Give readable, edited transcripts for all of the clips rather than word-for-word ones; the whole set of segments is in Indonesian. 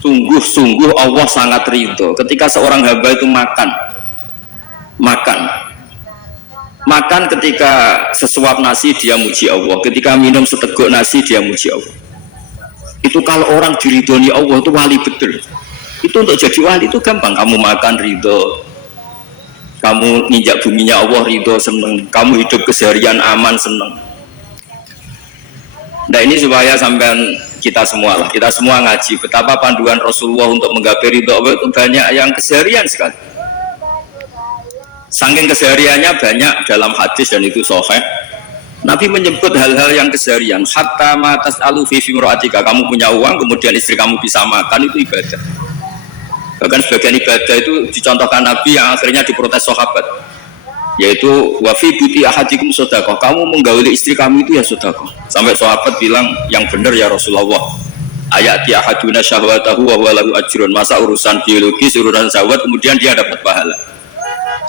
Sungguh-sungguh Allah sangat ridho ketika seorang hamba itu makan ketika sesuap nasi dia muji Allah, ketika minum seteguk nasi dia muji Allah. Itu kalau orang diridhoni Allah itu wali betul. Itu untuk jadi wali itu gampang, kamu makan ridho, kamu nginjak buminya Allah ridho seneng, kamu hidup keseharian aman seneng. Nah ini supaya sampean kita semua ngaji betapa panduan Rasulullah untuk menggapai ridho Allah itu banyak yang keseharian sekali. Saking kesehariannya banyak dalam hadis dan itu sahih. Nabi menyebut hal-hal yang keseharian. Hatta matas alu fi fimroatika, kamu punya uang kemudian istri kamu bisa makan, itu ibadah. Bahkan sebagian ibadah itu dicontohkan Nabi yang akhirnya diprotes sahabat, yaitu wafi buti ahadikum sodakoh, kamu menggauli istri kamu itu ya sodakoh. Sampai sahabat bilang yang benar ya Rasulullah, ayati ahaduna syahwatahu wa huwa lahu ajrun, masa urusan biologis, urusan syahwat kemudian dia dapat pahala.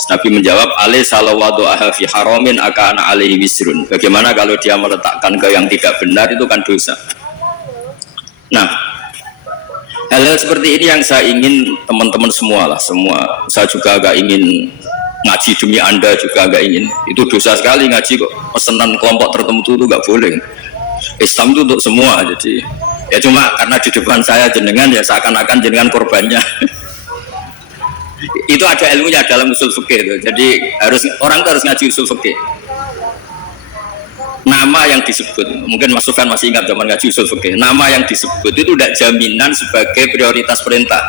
Nabi menjawab, alai salawadu aha fi haramin akana alaihi wisrun, bagaimana kalau dia meletakkan ke yang tidak benar, itu kan dosa. Nah, hal-hal seperti ini yang saya ingin teman-teman semua saya juga agak ingin ngaji demi Anda juga agak ingin. Itu dosa sekali ngaji kok pesanan kelompok tertentu itu nggak boleh. Islam itu untuk semua, jadi ya cuma karena di depan saya jenengan ya seakan-akan jenengan korbannya. Itu ada ilmunya dalam usul fikih itu. Jadi orang harus ngaji usul fikih. Nama yang disebut, mungkin Mas Sufyan masih ingat zaman ngaji usul fikih, nama yang disebut itu tidak jaminan sebagai prioritas perintah.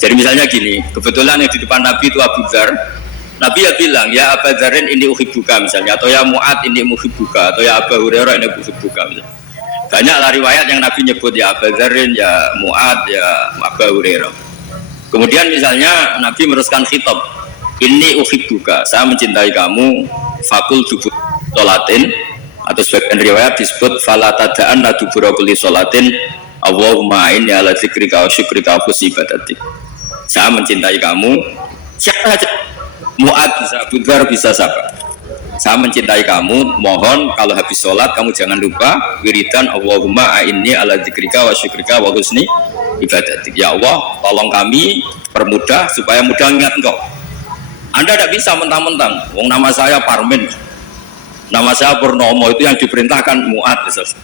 Jadi misalnya gini, kebetulan yang di depan Nabi itu Abu Dzar, Nabi ya bilang, ya Abu Dzarin ini uhibbuka misalnya, atau ya Mu'ad ini uhibbuka, atau ya Abu Hurairah ini uhibbuka misalnya. Banyaklah riwayat yang Nabi nyebut ya Abu Dzarin, ya Mu'ad, ya Abu Hurairah. Kemudian misalnya Nabi meneruskan khitab, ini uhibbuka, saya mencintai kamu, fakul dubur sholatin, atau sebagian riwayat disebut fala tada'an dubura kulli sholatin Allahumma inni ala dzikrika wa syukrika wa husni ibadatik. Saya mencintai kamu, siapa aja, Mu'ad bisa, Abu Dzar bisa, siapa. Saya mencintai kamu, mohon kalau habis sholat kamu jangan lupa wiridan Allahumma inni ala dzikrika wa syukrika wa husni ibadatik. Ya Allah, tolong kami permudah supaya mudah ingat Engkau. Anda tidak bisa mentang-mentang, wong nama saya Parmin, nama saya Purnomo, itu yang diperintahkan Mu'ad misalnya.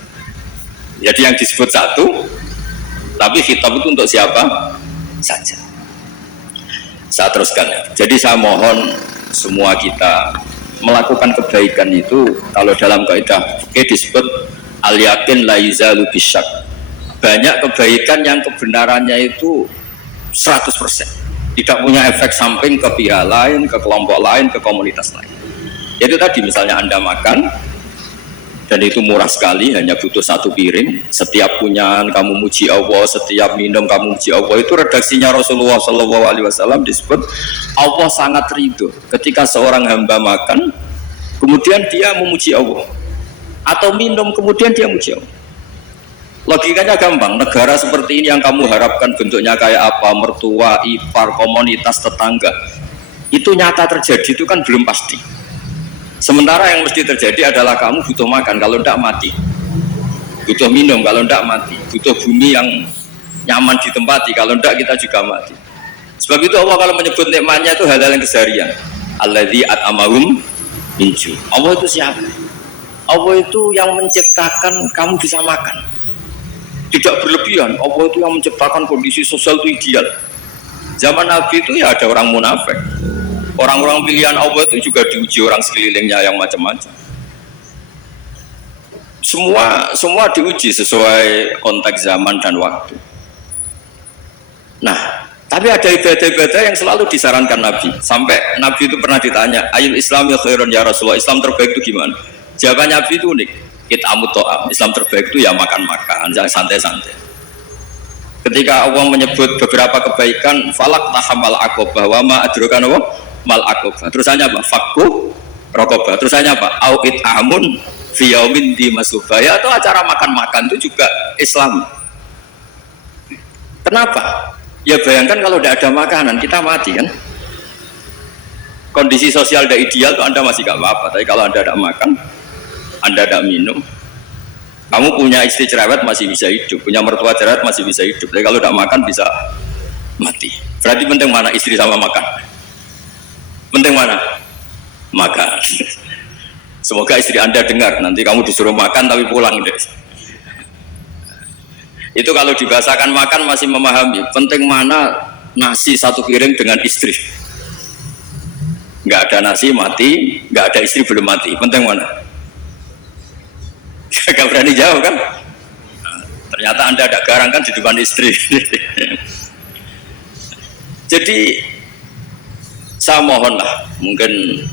Jadi yang disebut satu, tapi khitab itu untuk siapa saja. Saya teruskan ya. Jadi saya mohon semua kita melakukan kebaikan itu, kalau dalam kaidah fikih disebut al-yakin la yuzalu bisyak. Banyak kebaikan yang kebenarannya itu 100%, tidak punya efek samping ke pihak lain, ke kelompok lain, ke komunitas lain. Itu tadi misalnya Anda makan dan itu murah sekali, hanya butuh satu piring, setiap punyaan kamu muji Allah, setiap minum kamu muji Allah. Itu redaksinya Rasulullah SAW disebut Allah sangat ridho ketika seorang hamba makan kemudian dia memuji Allah, atau minum kemudian dia muji Allah. Logikanya gampang, negara seperti ini yang kamu harapkan bentuknya kayak apa, mertua, ipar, komunitas, tetangga, itu nyata terjadi itu kan belum pasti. Sementara yang mesti terjadi adalah kamu butuh makan, kalau tidak mati, butuh minum, kalau tidak mati, butuh bumi yang nyaman ditempati, kalau tidak kita juga mati. Sebab itu Allah kalau menyebut nikmatnya itu hal-hal yang keseharian. Alladzi at'amahum min ju'. Allah itu siapa? Allah itu yang menciptakan kamu bisa makan, tidak berlebihan. Allah itu yang menciptakan kondisi sosial itu ideal. Zaman Nabi itu ya ada orang munafik, orang-orang pilihan Allah itu juga diuji orang sekelilingnya yang macam-macam. Semua diuji sesuai konteks zaman dan waktu. Nah, tapi ada ibadah-ibadah yang selalu disarankan Nabi. Sampai Nabi itu pernah ditanya, ayul Islam ya khairun ya Rasulullah, Islam terbaik itu gimana? Jawaban Nabi itu unik, it'amut ta'am, Islam terbaik itu ya makan-makan, jangan santai-santai. Ketika Allah menyebut beberapa kebaikan, falak tahamal aqobah wa ma adrokan Allah mal aqobah. Terusannya apa? Fakku rokobah. Terusannya apa? Au it'amun fi yaumin di masubaya, atau acara makan-makan itu juga Islam. Kenapa? Ya bayangkan kalau tidak ada makanan kita mati kan. Kondisi sosial tidak ideal tuh Anda masih gak apa-apa, tapi kalau Anda tidak makan, Anda tidak minum, Kamu punya istri cerewet masih bisa hidup, punya mertua cerewet masih bisa hidup. Tapi kalau tidak makan bisa mati. Berarti penting mana istri sama makan? Penting mana? Makan. Semoga istri Anda dengar. Nanti kamu disuruh makan tapi pulang deh. Itu kalau dibahasakan makan masih memahami. Penting mana nasi satu piring dengan istri. Nggak ada nasi mati, nggak ada istri belum mati. Penting mana? Gak berani jawab kan? Ternyata Anda ada garang kan di depan istri. Jadi saya mohonlah, mungkin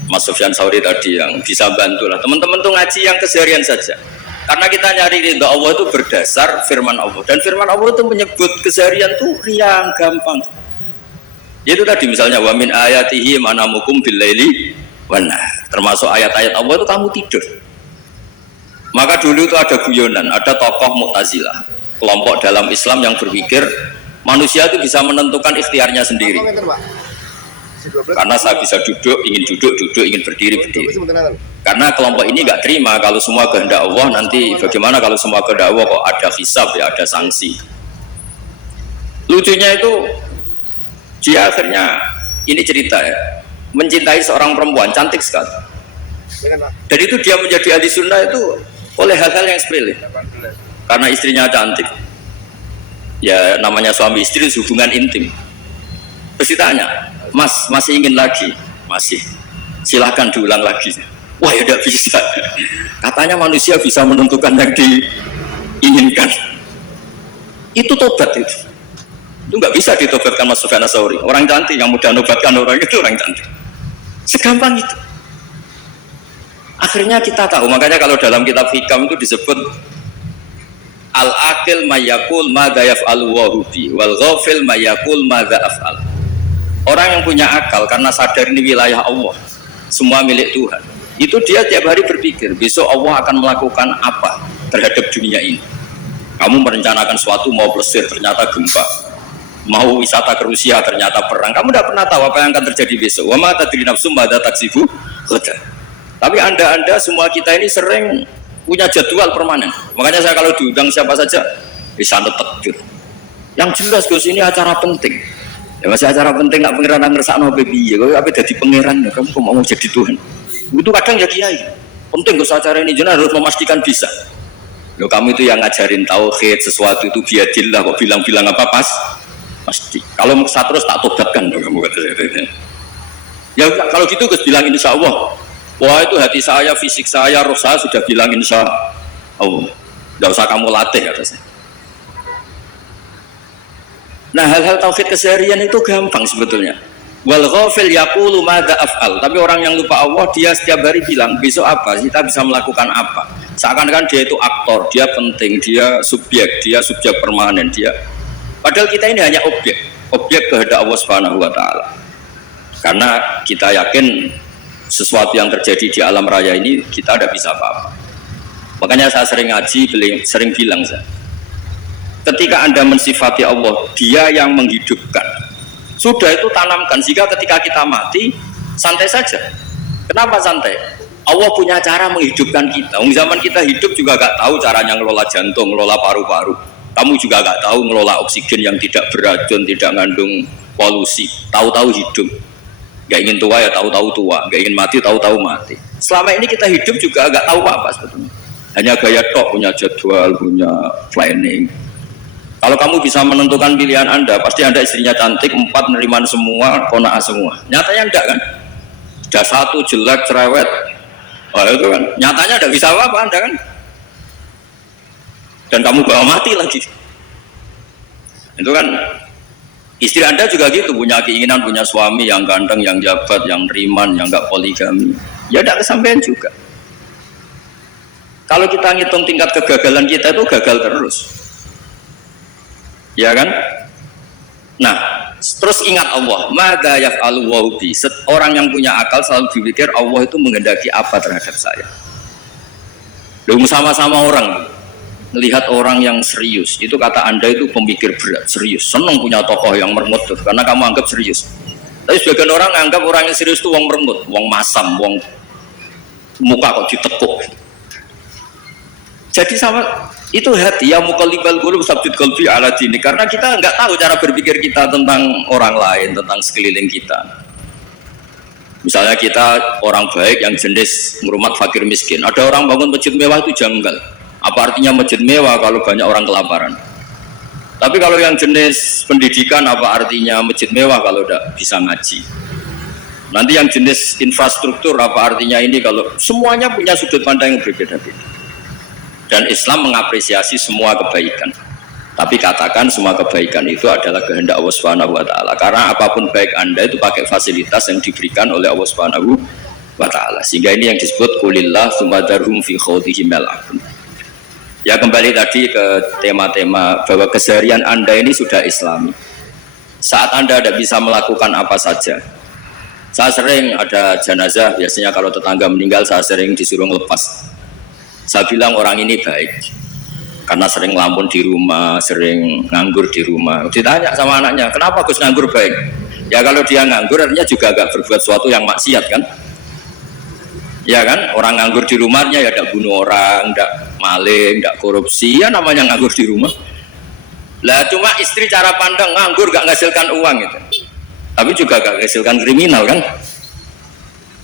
Mas Sufyan Sauri tadi yang bisa bantulah teman-teman tuh ngaji yang keseharian saja. Karena kita nyari ridha Allah itu berdasar firman Allah, dan firman Allah itu menyebut keseharian tuh yang gampang. Itu tadi misalnya wa min ayatihi manamukum bil laili wan nahar. Termasuk ayat-ayat Allah itu kamu tidur. Maka dulu itu ada guyonan, ada tokoh Mu'tazilah, kelompok dalam Islam yang berpikir manusia itu bisa menentukan ikhtiarnya sendiri. Karena saya bisa duduk, ingin berdiri. Karena kelompok ini nggak terima kalau semua kehendak Allah, nanti bagaimana kalau semua kehendak Allah kok ada hisab ya, ada sanksi. Lucunya itu dia akhirnya, ini cerita ya, mencintai seorang perempuan cantik sekali. Dan itu dia menjadi ahli sunnah itu oleh hal-hal yang sepele. Karena istrinya cantik, ya namanya suami istri hubungan intim. Terus ditanya, Mas masih ingin lagi? Masih. Silahkan diulang lagi. Wah ya tidak bisa. Katanya manusia bisa menentukan yang diinginkan. Itu tobat itu. Itu nggak bisa ditobatkan Mas Sufyan Ats-Tsauri. Orang cantik yang mudah nobatkan orang itu orang cantik. Segampang itu. Akhirnya kita tahu. Makanya kalau dalam kitab Hikam itu disebut al-aqil mayyakul madza yaf'alu wa hubi wal ghafil mayyakul madza af'al. Orang yang punya akal karena sadar ini wilayah Allah, semua milik Tuhan, itu dia tiap hari berpikir besok Allah akan melakukan apa terhadap dunia ini. Kamu merencanakan suatu mau plesir ternyata gempa, mau wisata ke Rusia ternyata perang. Kamu tidak pernah tahu apa yang akan terjadi besok. Wa ma tadri nafsum madza taksibu ghadan. Tapi anda semua kita ini sering punya jadwal permanen. Makanya saya kalau diundang siapa saja bisa netek. Yang jelas Gus ini acara penting. Ya masih acara penting nggak pangeran ngersakno piye kok ape dadi pangeran ya kamu kok mau jadi Tuhan. Itu kadang ya kiai. Penting Gus acara ini jenengan harus memastikan bisa. Loh kamu itu yang ngajarin tauhid sesuatu itu biadillah kok bilang-bilang apa pas? Pasti. Kalau saya terus tak tobatkan kamu kata saya. Ya kalau gitu Gus bilang insya Allah. Wah itu hati saya, fisik saya, roh saya sudah bilang insya Allah. Nggak usah kamu latih kata saya. Nah hal-hal tauhid keseharian itu gampang sebetulnya. Wal ghafil yaqulu madza af'al. Tapi orang yang lupa Allah dia setiap hari bilang besok apa? Kita bisa melakukan apa? Seakan-akan dia itu aktor, dia penting, dia subjek permanen dia. Padahal kita ini hanya objek kehendak Allah Subhanahu wa taala. Karena kita yakin sesuatu yang terjadi di alam raya ini kita tidak bisa apa-apa. Makanya saya sering ngaji, sering bilang saya, ketika Anda mensifati Allah, dia yang menghidupkan. Sudah itu tanamkan, jika ketika kita mati, santai saja. Kenapa santai? Allah punya cara menghidupkan kita. Zaman kita hidup juga gak tahu caranya ngelola jantung, ngelola paru-paru. Kamu juga gak tahu ngelola oksigen yang tidak beracun, tidak mengandung polusi. Tahu-tahu hidup. Gak ingin tua ya tahu-tahu tua, gak ingin mati tahu-tahu mati. Selama ini kita hidup juga gak tahu apa-apa sebetulnya. Hanya gaya tok, punya jadwal, punya planning. Kalau kamu bisa menentukan pilihan Anda, pasti Anda istrinya cantik, 4 neriman semua, kona'ah semua. Nyatanya enggak kan? Sudah 1 jelek, cerewet. Oh itu kan, nyatanya enggak bisa apa-apa Anda kan? Dan kamu bawa mati lagi. Itu kan, istri Anda juga gitu, punya keinginan, punya suami yang ganteng, yang jabat, yang neriman, yang enggak poligami. Ya enggak kesampaian juga. Kalau kita ngitung tingkat kegagalan kita itu gagal terus. Ya kan? Nah, terus ingat Allah, madza yaf'alu wa bi. Orang yang punya akal selalu berpikir Allah itu menghendaki apa terhadap saya. Lalu sama-sama orang melihat orang yang serius, itu kata Anda itu pemikir berat, serius, senang punya tokoh yang merengut karena kamu anggap serius. Tapi sebagian orang anggap orang yang serius itu wong merengut, wong masam, wong muka kok ditekuk. Jadi sama Itu hati ya muqallibal qulub tsabbit qalbi ala dinik, karena kita nggak tahu cara berpikir kita tentang orang lain, tentang sekeliling kita. Misalnya kita orang baik yang jenis ngurmat fakir miskin, ada orang bangun masjid mewah itu janggal. Apa artinya masjid mewah kalau banyak orang kelaparan? Tapi kalau yang jenis pendidikan, apa artinya masjid mewah kalau tidak bisa ngaji? Nanti yang jenis infrastruktur, apa artinya ini kalau semuanya punya sudut pandang yang berbeda-beda. Dan Islam mengapresiasi semua kebaikan. Tapi katakan semua kebaikan itu adalah kehendak Allah Subhanahu wa taala. Karena apapun baik Anda itu pakai fasilitas yang diberikan oleh Allah Subhanahu wa taala. Sehingga ini yang disebut qulillah tsumma darhum fi khawdihim yal'abun. Ya, kembali tadi ke tema-tema bahwa keseharian Anda ini sudah Islami. Saat Anda tidak bisa melakukan apa saja. Saya sering ada jenazah, biasanya kalau tetangga meninggal saya sering disuruh ngelepas. Saya bilang orang ini baik karena sering ngelamun di rumah, sering nganggur di rumah. Ditanya sama anaknya, kenapa Gus nganggur baik? Ya kalau dia nganggur artinya juga agak berbuat sesuatu yang maksiat kan? Ya kan, orang nganggur di rumahnya ya tidak bunuh orang, tidak maling, tidak korupsi, ya namanya nganggur di rumah. Lah cuma istri cara pandang nganggur gak menghasilkan uang itu, tapi juga gak menghasilkan kriminal kan?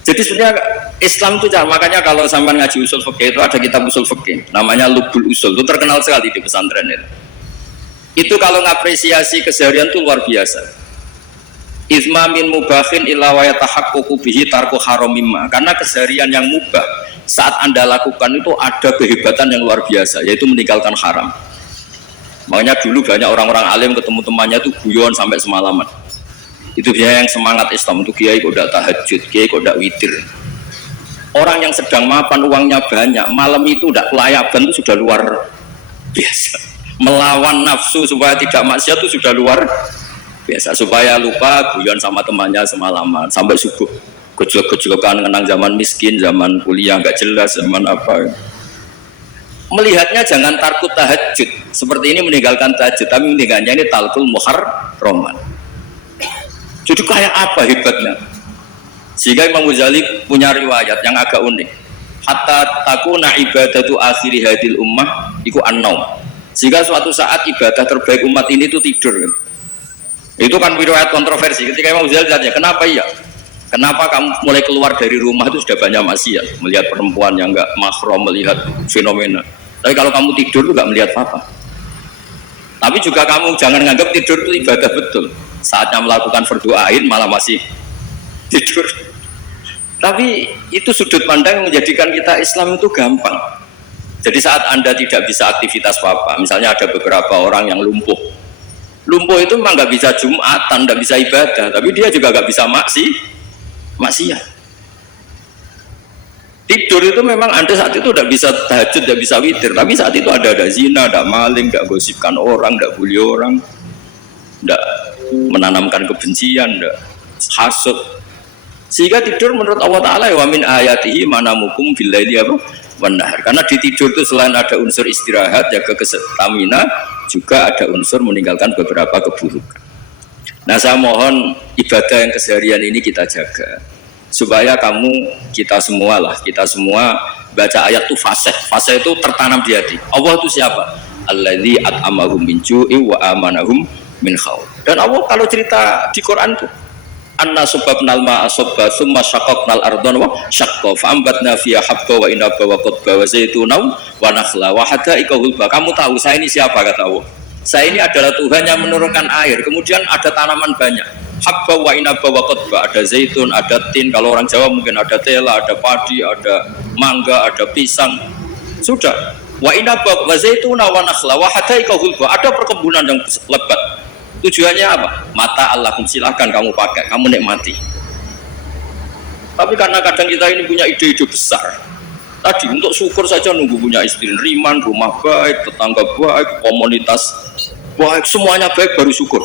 Jadi sebenarnya Islam itu, makanya kalau sampai ngaji usul fikih itu ada kitab usul fikih namanya Lubul Usul, itu terkenal sekali di pesantren itu. Itu kalau ngapresiasi keseharian itu luar biasa. Izma min mubahin illa wa yatahaqqaqu bihi tarku haramimma. Karena keseharian yang mubah saat Anda lakukan itu ada kehebatan yang luar biasa, yaitu meninggalkan haram. Makanya dulu banyak orang-orang alim ketemu temannya itu guyon sampai semalaman. Itu dia yang semangat Islam, itu kiai kok tidak tahajud, kiai kok tidak witir. Orang yang sedang mapan uangnya banyak, malam itu tidak kelayaban itu sudah luar biasa. Melawan nafsu supaya tidak maksiat itu sudah luar biasa. Supaya lupa guyon sama temannya semalaman sampai subuh. Gejolak-gejolakan mengenang zaman miskin, zaman kuliah nggak jelas, zaman apa. Melihatnya jangan takut tahajud. Seperti ini meninggalkan tahajud, tapi meninggalkannya ini talqul muharraman. Jadi kayak apa hebatnya? Sehingga Imam Ghazali punya riwayat yang agak unik. Hatta takuna ibadatu akhiri hadil ummah iku an-naum. Sehingga suatu saat ibadah terbaik umat ini itu tidur. Itu kan riwayat kontroversi. Ketika Imam Ghazali tanya, kenapa iya? Kenapa kamu mulai keluar dari rumah itu sudah banyak maksiat, melihat perempuan yang enggak mahram, melihat fenomena. Tapi kalau kamu tidur itu enggak melihat apa-apa. Tapi juga kamu jangan menganggap tidur itu ibadah betul. Saatnya melakukan fardu ain malah masih tidur. Tapi itu sudut pandang yang menjadikan kita Islam itu gampang. Jadi saat Anda tidak bisa aktivitas apa-apa, misalnya ada beberapa orang yang lumpuh. Lumpuh itu memang nggak bisa Jumatan, nggak bisa ibadah, tapi dia juga nggak bisa maksiat. Tidur itu memang Anda saat itu tidak bisa tahajud, tidak bisa witir, tapi saat itu ada zina, ada maling, tidak gosipkan orang, tidak bully orang, tidak menanamkan kebencian, tidak hasud. Sehingga tidur menurut Allah Ta'ala wa min ayatihi manamukum billaili apa wanahar. Karena di tidur itu selain ada unsur istirahat, jaga stamina, juga ada unsur meninggalkan beberapa keburukan. Nah, saya mohon ibadah yang keseharian ini kita jaga supaya kita semua baca ayat itu fase itu tertanam di hati. Allah itu siapa? Alladzi at'amahum min ju'i wa amanahum min khawf. Dan Allah kalau cerita di Quran itu anna subabnal ma'a subba thumma syaqaqnal ardhan wa syaqqa fa'ambatna fiha habba wa inaba wa qadba wa zaituna wa nakhla wa hadaika hulba. Kamu tahu saya ini siapa, kata Allah? Saya ini adalah Tuhan yang menurunkan air, kemudian ada tanaman banyak, habba wa inaba wa qadba, ada zaitun, ada tin, kalau orang Jawa mungkin ada tela, ada padi, ada mangga, ada pisang. Sudah, wa inaba wa zaituna wa nakhla wa hadaika hulba, ada perkebunan yang lebat. Tujuannya apa? Mata Allahum, silahkan kamu pakai, kamu nikmati. Tapi karena kadang kita ini punya ide-ide besar. Tadi untuk syukur saja nunggu punya istri riman, rumah baik, tetangga baik, komunitas baik, semuanya baik baru syukur.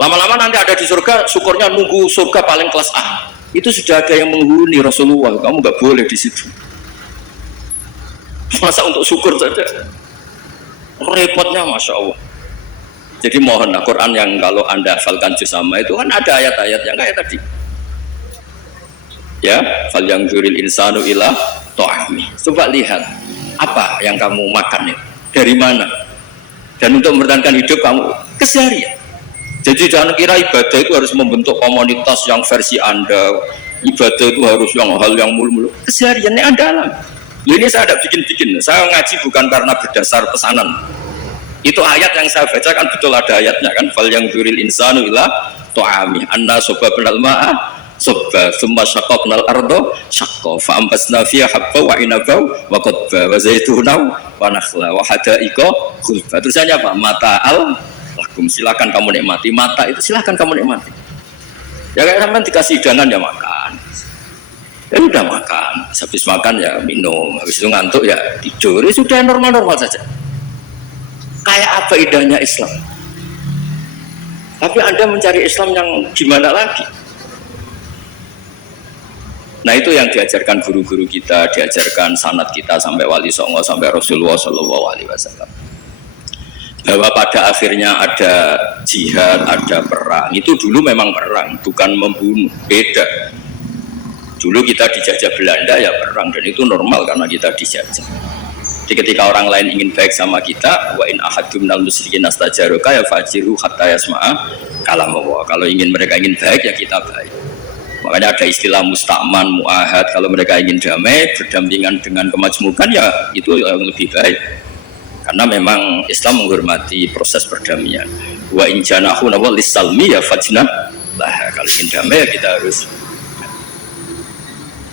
Lama-lama nanti ada di surga, syukurnya nunggu surga paling kelas A. Itu sudah ada yang menghuni Rasulullah, kamu nggak boleh di situ. Masa untuk syukur saja? Repotnya Masya Allah. Jadi mohon Quran yang kalau Anda hafalkan juz amma itu kan ada ayat-ayat yang kayak tadi. Ya, fal yang juril insanu ila ta'ami. Coba lihat Apa yang kamu makan itu? Dari mana? Dan untuk mempertahankan hidup kamu keseharian. Jadi jangan kira ibadah itu harus membentuk komunitas yang versi Anda. Ibadah itu harus yang hal yang mulu-mulu. Kesehariannya Anda alami. Ini saya tidak bikin-bikin. Saya ngaji bukan karena berdasar pesanan. Itu ayat yang saya baca kan betul ada ayatnya kan. Fal yang duril insanu ila to'ami anna soba benal ma'a soba summa syaqaqnal ardo syaqqa fa'ambasna fiha habba wa inabau wa qadba wa zaitunaw wa nakhla wa hada'iqa khulba. Terusannya apa? Mata'al lakum, silakan kamu nikmati. Mata itu silakan kamu nikmati. Ya kayak sampean dikasih hidangan ya makan. Ya udah makan, habis makan ya minum, habis itu ngantuk ya tidur. Ya sudah normal-normal saja. Kayak apa indahnya Islam? Tapi Anda mencari Islam yang gimana lagi? Nah itu yang diajarkan guru-guru kita, diajarkan sanad kita sampai Wali Songo, sampai Rasulullah SAW. Bahwa pada akhirnya ada jihad, ada perang. Itu dulu memang perang, bukan membunuh, beda. Dulu kita dijajah Belanda ya perang, dan itu normal karena kita dijajah. Jadi ketika orang lain ingin baik sama kita, wa in ahadum minal musyrikin astajaroka ya fajiru hatta yasma'a kalam Allah. Kalau mereka ingin baik ya kita baik. Makanya ada istilah musta'man, mu'ahad. Kalau mereka ingin damai, berdampingan dengan kemajmukan ya itu yang lebih baik. Karena memang Islam menghormati proses perdamaian. Wa in janahu nawal lisalmi ya fajnah lah. Kalau ingin damai ya kita harus